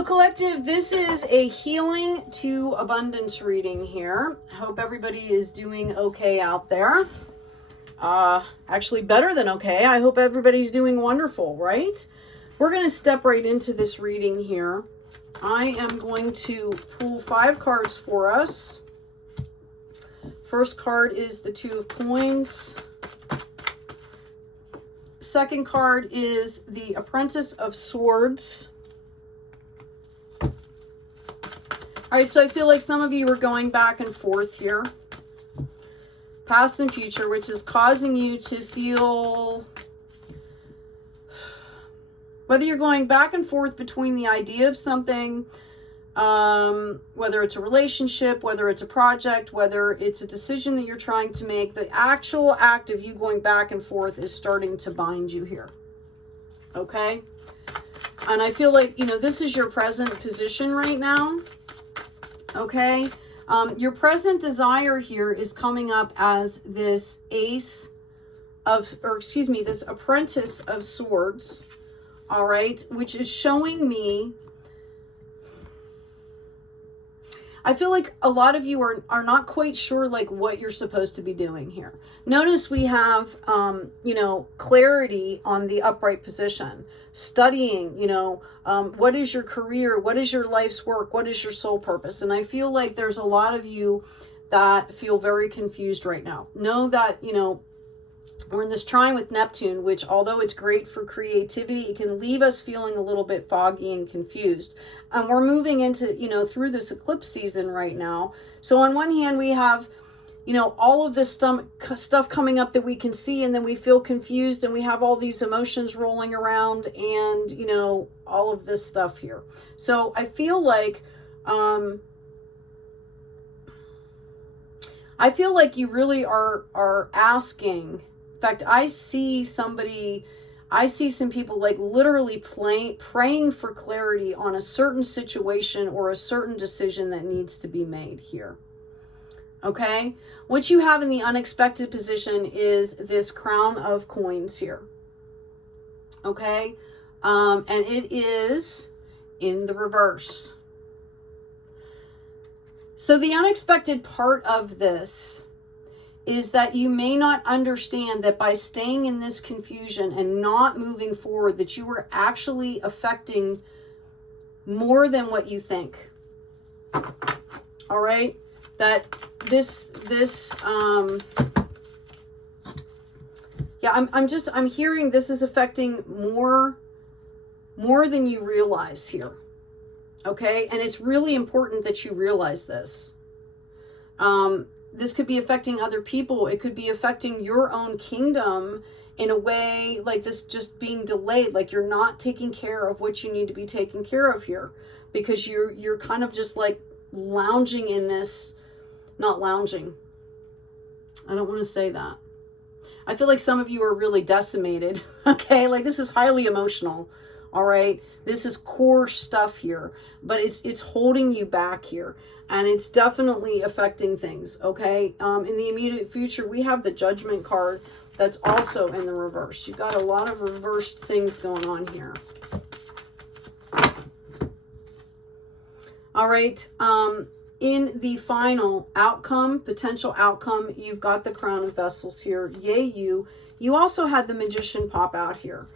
So collective, this is a healing to abundance reading here. I hope everybody is doing okay out there. Actually better than okay. I hope everybody's doing wonderful, right? We're going to step right into this reading here. I am going to pull 5 cards for us. First card is the 2 of Coins. Second card is the Apprentice of Swords. All right, so I feel like some of you are going back and forth here. Past and future, which is causing you to feel, whether you're going back and forth between the idea of something, whether it's a relationship, whether it's a project, whether it's a decision that you're trying to make, the actual act of you going back and forth is starting to bind you here. Okay? And I feel like, you know, this is your present position right now. Okay? Your present desire here is coming up as this this Apprentice of Swords. All right? Which is showing me, I feel like a lot of you are not quite sure like what you're supposed to be doing here. Notice we have, you know, clarity on the upright position, studying, you know, what is your career? What is your life's work? What is your soul purpose? And I feel like there's a lot of you that feel very confused right now. Know that, you know, we're in this trine with Neptune, which although it's great for creativity, it can leave us feeling a little bit foggy and confused. And we're moving into, you know, through this eclipse season right now. So on one hand, we have, you know, all of this stuff coming up that we can see, and then we feel confused and we have all these emotions rolling around and, you know, all of this stuff here. So I feel like, you really are asking. In fact, I see some people like literally praying for clarity on a certain situation or a certain decision that needs to be made here. Okay? What you have in the unexpected position is this Crown of Coins here. Okay? And it is in the reverse. So the unexpected part of this is that you may not understand that by staying in this confusion and not moving forward, that you are actually affecting more than what you think. All right? That I'm hearing this is affecting more than you realize here. Okay? And it's really important that you realize this. This could be affecting other people. It could be affecting your own kingdom in a way like this, just being delayed. Like you're not taking care of what you need to be taken care of here, because you're kind of just like lounging in this, not lounging. I don't want to say that. I feel like some of you are really decimated. Okay. Like this is highly emotional. All right. This is core stuff here, but it's holding you back here. And it's definitely affecting things, okay? In the immediate future, we have the Judgment card that's also in the reverse. You've got a lot of reversed things going on here. All right. In the final outcome, potential outcome, you've got the Crown of Vessels here. Yay, you. You also had the Magician pop out here.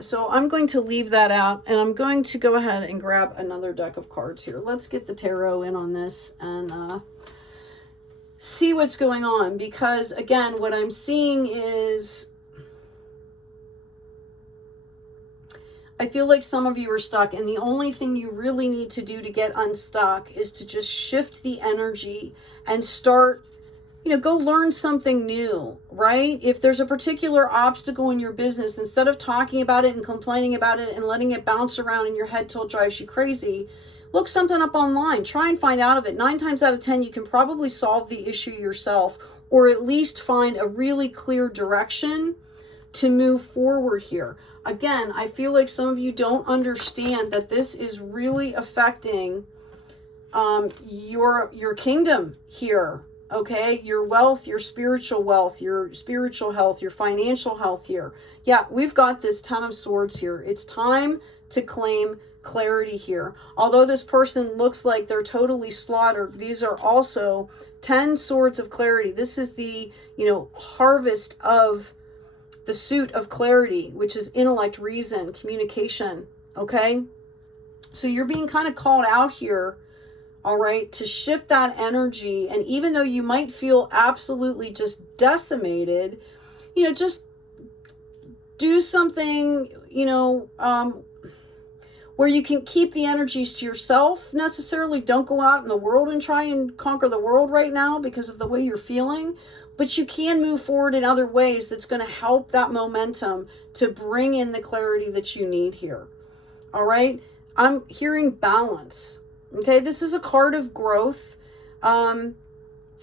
So I'm going to leave that out, and I'm going to go ahead and grab another deck of cards here. Let's get the tarot in on this and see what's going on, because again, what I'm seeing is, I feel like some of you are stuck, and the only thing you really need to do to get unstuck is to just shift the energy and start, you know, go learn something new, right? If there's a particular obstacle in your business, instead of talking about it and complaining about it and letting it bounce around in your head till it drives you crazy, look something up online. Try and find out of it. 9 times out of 10, you can probably solve the issue yourself, or at least find a really clear direction to move forward here. Again, I feel like some of you don't understand that this is really affecting your kingdom here. Okay, your wealth, your spiritual health, your financial health here. Yeah, we've got this Ten of Swords here. It's time to claim clarity here. Although this person looks like they're totally slaughtered, these are also 10 swords of clarity. This is the, harvest of the suit of clarity, which is intellect, reason, communication. Okay. So you're being kind of called out here, all right, to shift that energy. And even though you might feel absolutely just decimated, just do something, where you can keep the energies to yourself necessarily. Don't go out in the world and try and conquer the world right now because of the way you're feeling. But you can move forward in other ways that's going to help that momentum to bring in the clarity that you need here. All right. I'm hearing balance. Okay. This is a card of growth.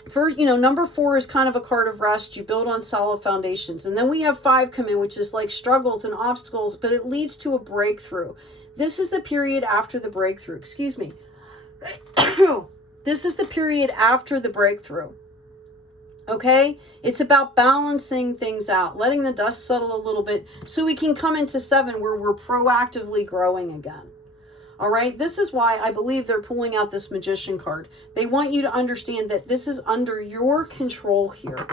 First, number 4 is kind of a card of rest. You build on solid foundations. And then we have 5 come in, which is like struggles and obstacles, but it leads to a breakthrough. This is the period after the breakthrough. Excuse me. This is the period after the breakthrough. Okay? It's about balancing things out, letting the dust settle a little bit so we can come into 7 where we're proactively growing again. All right? This is why I believe they're pulling out this Magician card. They want you to understand that this is under your control here.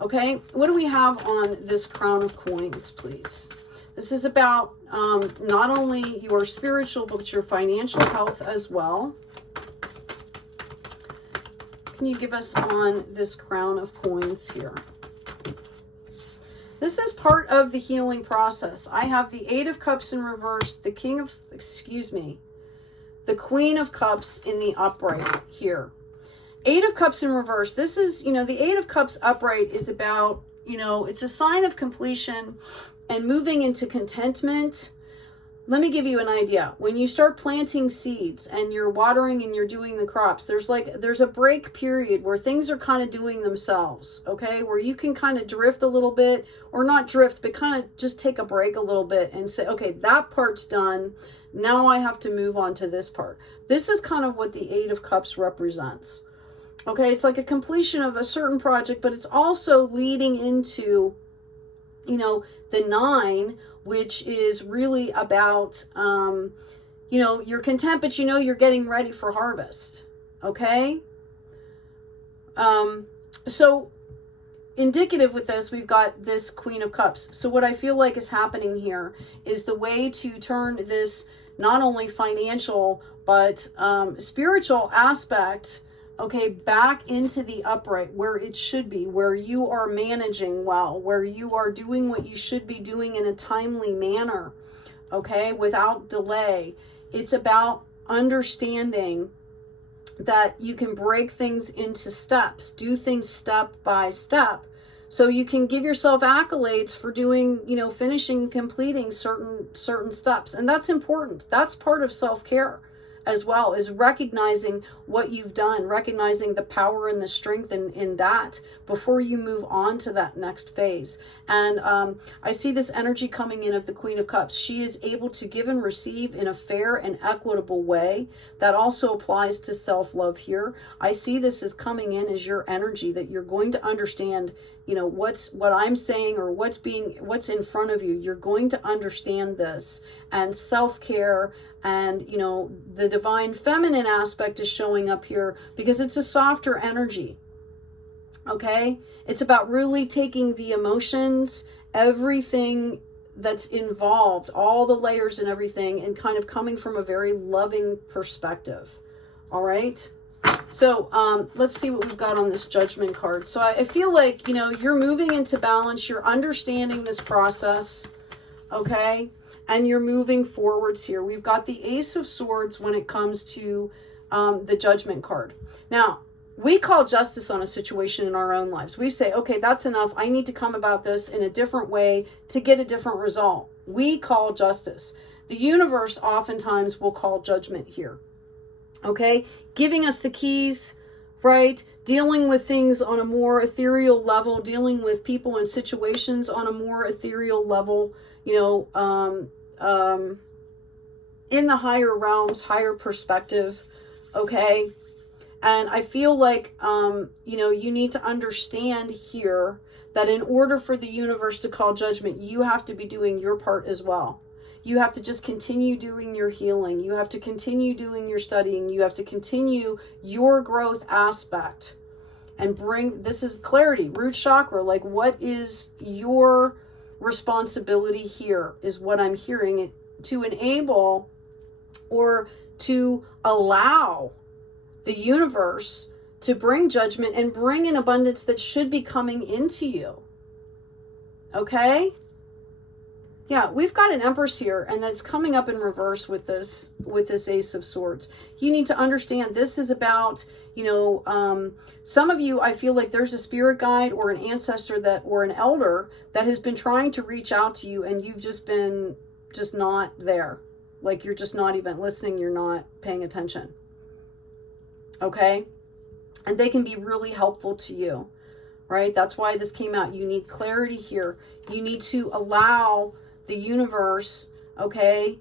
Okay? What do we have on this Crown of Coins, please? This is about not only your spiritual, but your financial health as well. Can you give us on this Crown of Coins here? This is part of the healing process. I have the 8 of Cups in reverse, the Queen of Cups in the upright here. 8 of Cups in reverse. This is, the 8 of Cups upright is about, it's a sign of completion and moving into contentment. Let me give you an idea. When you start planting seeds and you're watering and you're doing the crops, there's a break period where things are kind of doing themselves, okay? Where you can kind of drift a little bit, or not drift, but kind of just take a break a little bit and say, okay, that part's done. Now I have to move on to this part. This is kind of what the 8 of Cups represents. Okay, it's like a completion of a certain project, but it's also leading into, the 9, which is really about, you're content, but you're getting ready for harvest. Okay. So indicative with this, we've got this Queen of Cups. So what I feel like is happening here is the way to turn this not only financial, but spiritual aspect, okay, back into the upright where it should be, where you are managing well, where you are doing what you should be doing in a timely manner, okay, without delay. It's about understanding that you can break things into steps, do things step by step, so you can give yourself accolades for doing, finishing, completing certain steps. And that's important. That's part of self-care as well, is recognizing what you've done, recognizing the power and the strength in that before you move on to that next phase. And I see this energy coming in of the Queen of Cups. She is able to give and receive in a fair and equitable way. That also applies to self-love here. I see this as coming in as your energy, that you're going to understand, what I'm saying, or what's in front of you. You're going to understand this, and self-care and, the divine feminine aspect is showing up here because it's a softer energy. Okay. It's about really taking the emotions, everything that's involved, all the layers and everything, and kind of coming from a very loving perspective. All right. So let's see what we've got on this Judgment card. So I feel like, you're moving into balance. You're understanding this process. Okay. And you're moving forwards here. We've got the Ace of Swords when it comes to the Judgment card. Now, we call justice on a situation in our own lives. We say, okay, that's enough. I need to come about this in a different way to get a different result. We call justice. The universe oftentimes will call judgment here. Okay, giving us the keys, right? Dealing with things on a more ethereal level, dealing with people and situations on a more ethereal level, in the higher realms, higher perspective. Okay. And I feel like, you need to understand here that in order for the universe to call judgment, you have to be doing your part as well. You have to just continue doing your healing. You have to continue doing your studying. You have to continue your growth aspect and bring, this is clarity, root chakra. Like, what is your responsibility here is what I'm hearing, to enable or to allow the universe to bring judgment and bring an abundance that should be coming into you. Okay? Yeah, we've got an Empress here, and that's coming up in reverse with this Ace of Swords. You need to understand this is about, you know, some of you, I feel like there's a spirit guide or an ancestor that, or an elder that has been trying to reach out to you, and you've just been not there. Like, you're just not even listening. You're not paying attention. Okay? And they can be really helpful to you, right? That's why this came out. You need clarity here. You need to allow the universe, okay,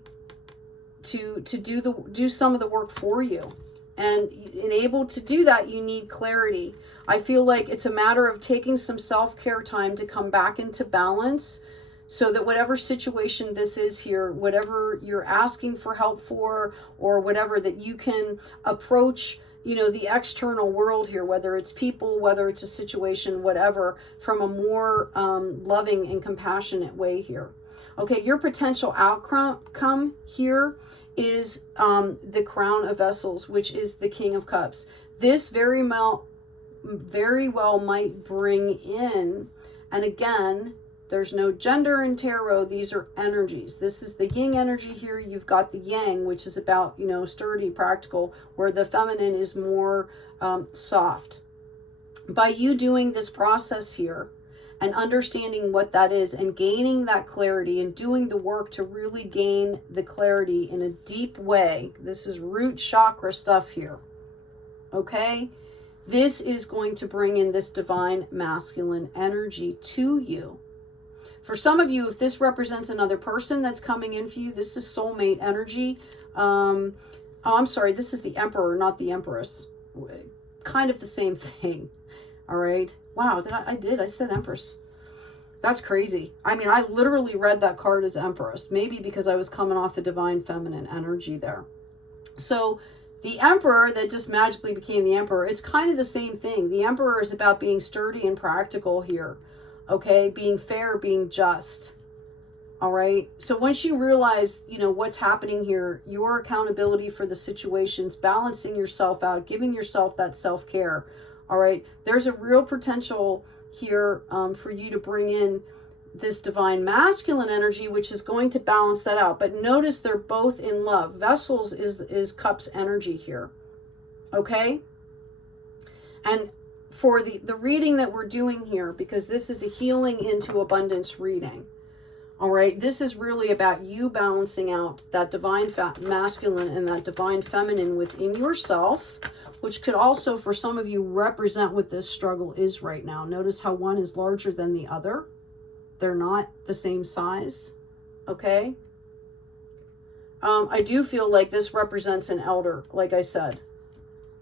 to do some of the work for you. And able to do that, you need clarity. I feel like it's a matter of taking some self-care time to come back into balance, so that whatever situation this is here, whatever you're asking for help for, or whatever, that you can approach, you know, the external world here, whether it's people, whether it's a situation, whatever, from a more loving and compassionate way here. Okay, your potential outcome here is the Crown of Vessels, which is the King of Cups. This very well might bring in, and again, there's no gender in tarot. These are energies. This is the yin energy here. You've got the yang, which is about, you know, sturdy, practical, where the feminine is more soft. By you doing this process here and understanding what that is and gaining that clarity and doing the work to really gain the clarity in a deep way, this is root chakra stuff here. Okay? This is going to bring in this divine masculine energy to you. For some of you, if this represents another person that's coming in for you, this is soulmate energy. Oh, I'm sorry. This is the Emperor, not the Empress. Kind of the same thing. All right. Wow. I said Empress. That's crazy. I mean, I literally read that card as Empress. Maybe because I was coming off the divine feminine energy there. So the Emperor that just magically became the Emperor, it's kind of the same thing. The Emperor is about being sturdy and practical here. Okay, being fair, being just. All right. So once you realize, you know, what's happening here, your accountability for the situations, balancing yourself out, giving yourself that self-care. All right. There's a real potential here for you to bring in this divine masculine energy, which is going to balance that out. But notice they're both in love. Vessels is Cups energy here. Okay. And for the reading that we're doing here, because this is a healing into abundance reading. All right. This is really about you balancing out that divine masculine and that divine feminine within yourself, which could also, for some of you, represent what this struggle is right now. Notice how one is larger than the other. They're not the same size. Okay. I do feel like this represents an elder, like I said,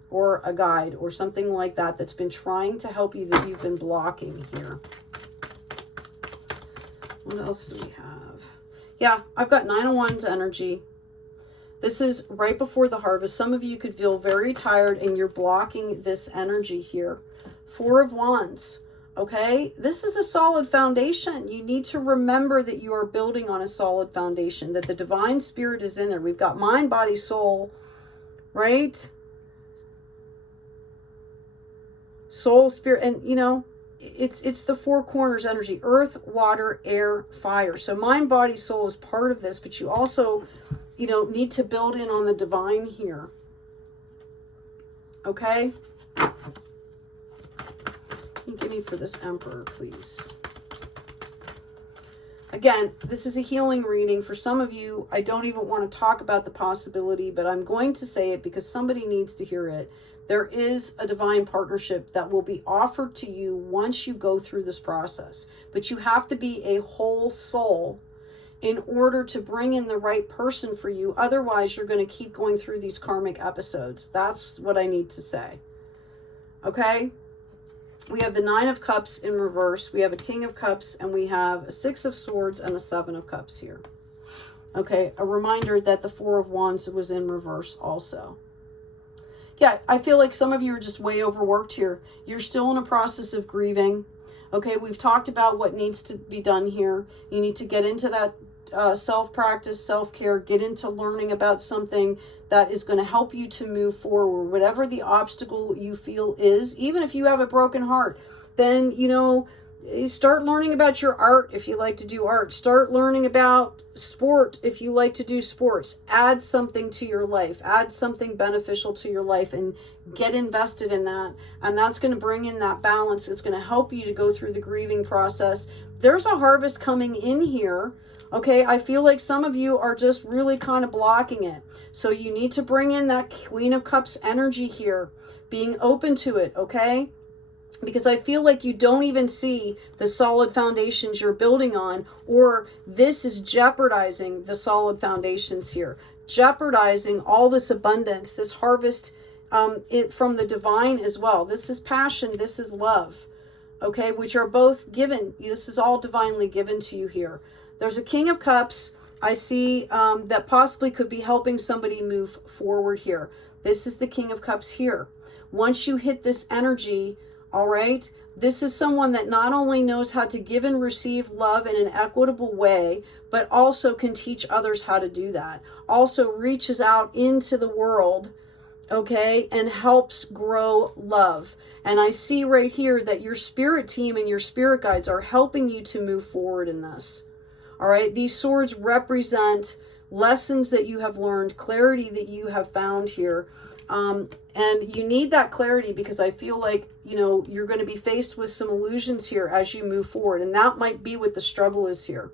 or a guide or something like that that's been trying to help you, that you've been blocking here. What else do we have? Yeah, I've got 9 of Wands energy. This is right before the harvest. Some of you could feel very tired and you're blocking this energy here. 4 of Wands. Okay, this is a solid foundation. You need to remember that you are building on a solid foundation, that the divine spirit is in there. We've got mind, body, soul, right? Soul, spirit, and you know, it's the 4 corners energy: earth, water, air, fire. So mind, body, soul is part of this, but you also, you know, need to build in on the divine here. Okay? Can you give me for this Emperor, please? Again, this is a healing reading. For some of you, I don't even want to talk about the possibility, but I'm going to say it because somebody needs to hear it. There is a divine partnership that will be offered to you once you go through this process. But you have to be a whole soul in order to bring in the right person for you. Otherwise, you're going to keep going through these karmic episodes. That's what I need to say. Okay? We have the 9 of Cups in reverse. We have a King of Cups, and we have a 6 of Swords and a 7 of Cups here. Okay, a reminder that the Four of Wands was in reverse also. Yeah, I feel like some of you are just way overworked here. You're still in a process of grieving. Okay, we've talked about what needs to be done here. You need to get into that self-practice, self-care, get into learning about something that is going to help you to move forward. Whatever the obstacle you feel is, even if you have a broken heart, then, you know, start learning about your art if you like to do art. Start learning about sport if you like to do sports. Add something to your life. Add something beneficial to your life and get invested in that. And that's going to bring in that balance. It's going to help you to go through the grieving process. There's a harvest coming in here. Okay, I feel like some of you are just really kind of blocking it. So you need to bring in that Queen of Cups energy here, being open to it, okay? Because I feel like you don't even see the solid foundations you're building on, or this is jeopardizing the solid foundations here, jeopardizing all this abundance, this harvest from the divine as well. This is passion, this is love, okay, which are both given. This is all divinely given to you here. There's a King of Cups I see that possibly could be helping somebody move forward here. This is the King of Cups here. Once you hit this energy, all right, this is someone that not only knows how to give and receive love in an equitable way, but also can teach others how to do that. Also reaches out into the world, okay, and helps grow love. And I see right here that your spirit team and your spirit guides are helping you to move forward in this. All right, these swords represent lessons that you have learned, clarity that you have found here. And you need that clarity because I feel like, you know, you're going to be faced with some illusions here as you move forward. And that might be what the struggle is here.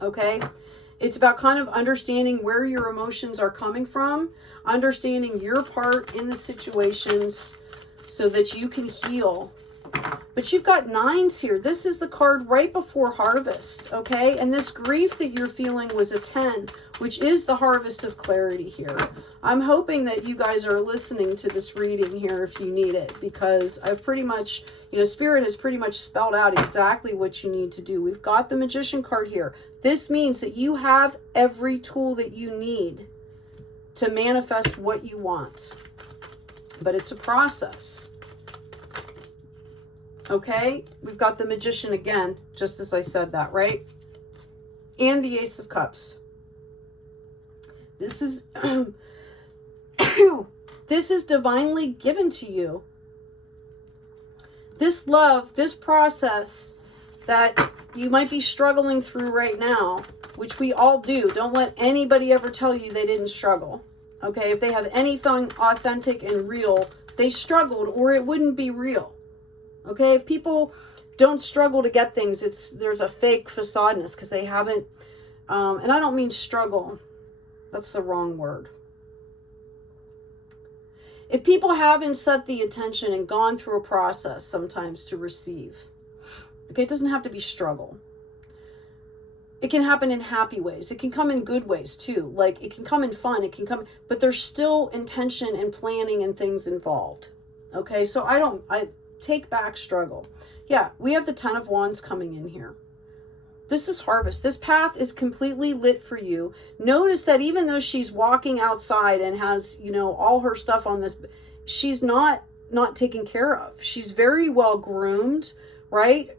Okay. It's about kind of understanding where your emotions are coming from, understanding your part in the situations so that you can heal. But you've got nines here. This is the card right before harvest, okay? And this grief that you're feeling was a 10, which is the harvest of clarity here. I'm hoping that you guys are listening to this reading here if you need it, because I've pretty much, you know, Spirit has pretty much spelled out exactly what you need to do. We've got the Magician card here. This means that you have every tool that you need to manifest what you want. But it's a process. Okay, we've got the Magician again, just as I said that, right? And the Ace of Cups. This is this is divinely given to you. This love, this process that you might be struggling through right now, which we all do. Don't let anybody ever tell you they didn't struggle. Okay, if they have anything authentic and real, they struggled or it wouldn't be real. Okay, if people don't struggle to get things, there's a fake facadeness because they haven't, and I don't mean struggle. That's the wrong word. If people haven't set the attention and gone through a process sometimes to receive, okay, it doesn't have to be struggle. It can happen in happy ways. It can come in good ways too. Like it can come in fun. It can come, but there's still intention and planning and things involved. Okay, so I take back struggle. Yeah, we have the 10 of Wands coming in here. This is harvest. This path is completely lit for you. Notice that even though she's walking outside and has, you know, all her stuff on this, she's not taken care of. She's very well groomed, right?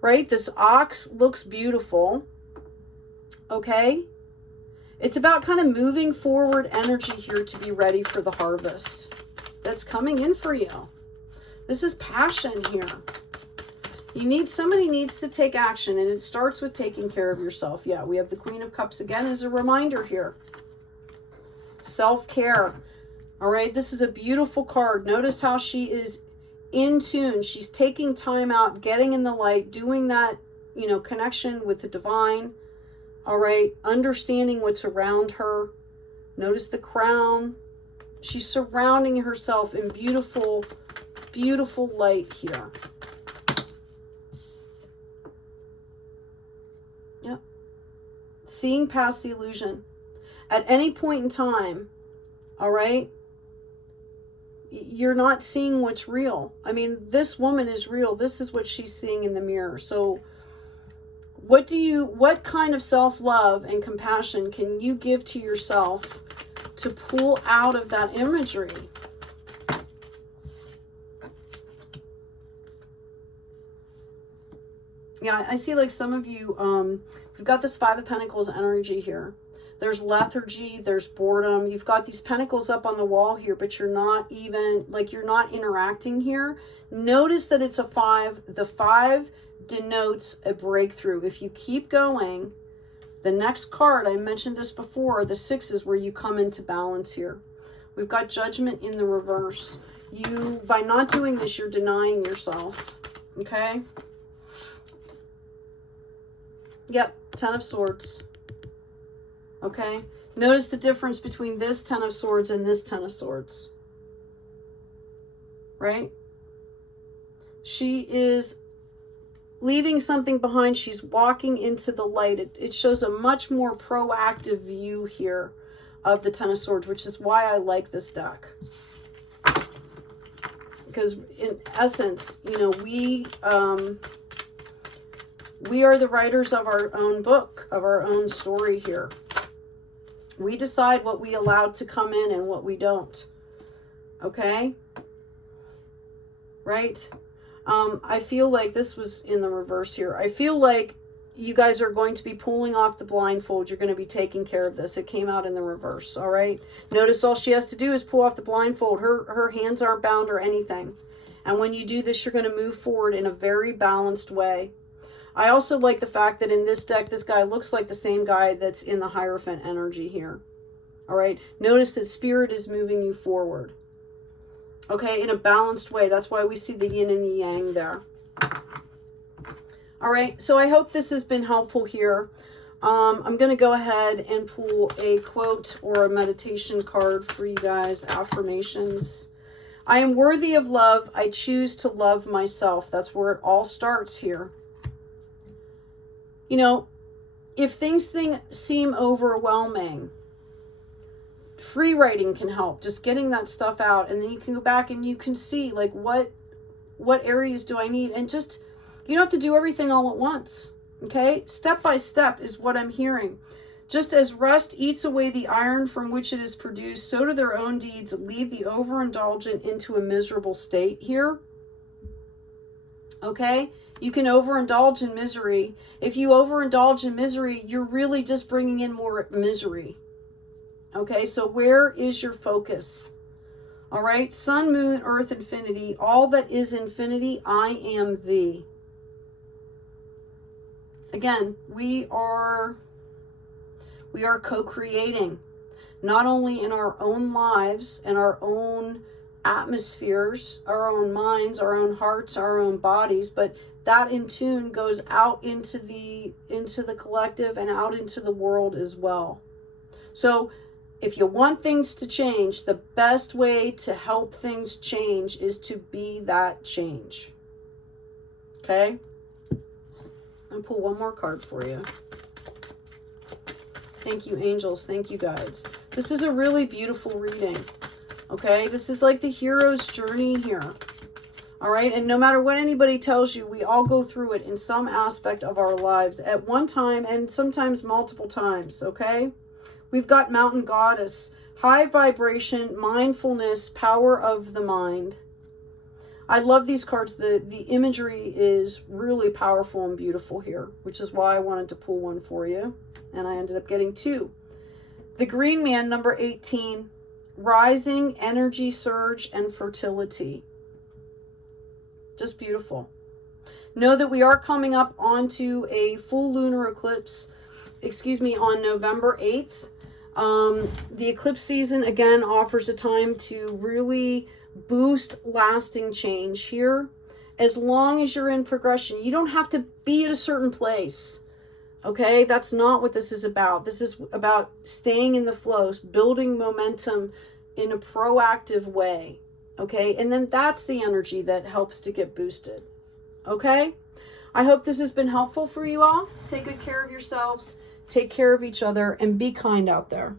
Right? This ox looks beautiful. Okay? It's about kind of moving forward energy here to be ready for the harvest that's coming in for you. This is passion here. Somebody needs to take action, and it starts with taking care of yourself. Yeah, we have the Queen of Cups again as a reminder here. Self-care. All right, this is a beautiful card. Notice how she is in tune. She's taking time out, getting in the light, doing that, you know, connection with the divine. All right, understanding what's around her. Notice the crown. She's surrounding herself in beautiful, beautiful light here. Yep. Seeing past the illusion. At any point in time, all right, you're not seeing what's real. I mean, this woman is real. This is what she's seeing in the mirror. So What kind of self-love and compassion can you give to yourself to pull out of that imagery? Yeah, I see like some of you, we've got this Five of Pentacles energy here. There's lethargy, there's boredom. You've got these pentacles up on the wall here, but you're not even, like, you're not interacting here. Notice that it's a 5. The 5 denotes a breakthrough. If you keep going, the next card, I mentioned this before, the 6 is where you come into balance here. We've got Judgment in the reverse. You, by not doing this, you're denying yourself. Okay? Yep, 10 of Swords. Okay? Notice the difference between this 10 of Swords and this 10 of Swords. Right? She is leaving something behind. She's walking into the light. It shows a much more proactive view here of the 10 of Swords, which is why I like this deck. Because in essence, you know, we are the writers of our own book, of our own story here. We decide what we allow to come in and what we don't. Okay? Right? I feel like this was in the reverse here. I feel like you guys are going to be pulling off the blindfold. You're going to be taking care of this. It came out in the reverse. All right? Notice all she has to do is pull off the blindfold. Her hands aren't bound or anything. And when you do this, you're going to move forward in a very balanced way. I also like the fact that in this deck, this guy looks like the same guy that's in the Hierophant energy here. All right. Notice that Spirit is moving you forward. Okay. In a balanced way. That's why we see the yin and the yang there. All right. So I hope this has been helpful here. I'm going to go ahead and pull a quote or a meditation card for you guys. Affirmations. I am worthy of love. I choose to love myself. That's where it all starts here. You know, if things seem overwhelming, free writing can help. Just getting that stuff out, and then you can go back and you can see, like, what areas do I need? And just, you don't have to do everything all at once. Okay? Step by step is what I'm hearing. Just as rust eats away the iron from which it is produced, so do their own deeds lead the overindulgent into a miserable state here. Okay? You can overindulge in misery. If you overindulge in misery, you're really just bringing in more misery. Okay, so where is your focus? All right, sun, moon, earth, infinity. All that is infinity, I am thee. Again, we are co-creating, not only in our own lives and our own atmospheres, our own minds, our own hearts, our own bodies, but that in tune goes out into the collective and out into the world as well. So if you want things to change, the best way to help things change is to be that change. Okay? I'll pull one more card for you. Thank you, angels. Thank you, guides. This is a really beautiful reading. Okay? This is like the hero's journey here. All right? And no matter what anybody tells you, we all go through it in some aspect of our lives at one time and sometimes multiple times. Okay? We've got Mountain Goddess, high vibration, mindfulness, power of the mind. I love these cards. The imagery is really powerful and beautiful here, which is why I wanted to pull one for you. And I ended up getting two. The Green Man, number 18, rising, energy surge, and fertility. Just beautiful. Know that we are coming up onto a full lunar eclipse, on November 8th. The eclipse season, again, offers a time to really boost lasting change here. As long as you're in progression, you don't have to be at a certain place. Okay, that's not what this is about. This is about staying in the flow, building momentum in a proactive way. Okay, and then that's the energy that helps to get boosted. Okay, I hope this has been helpful for you all. Take good care of yourselves, take care of each other, and be kind out there.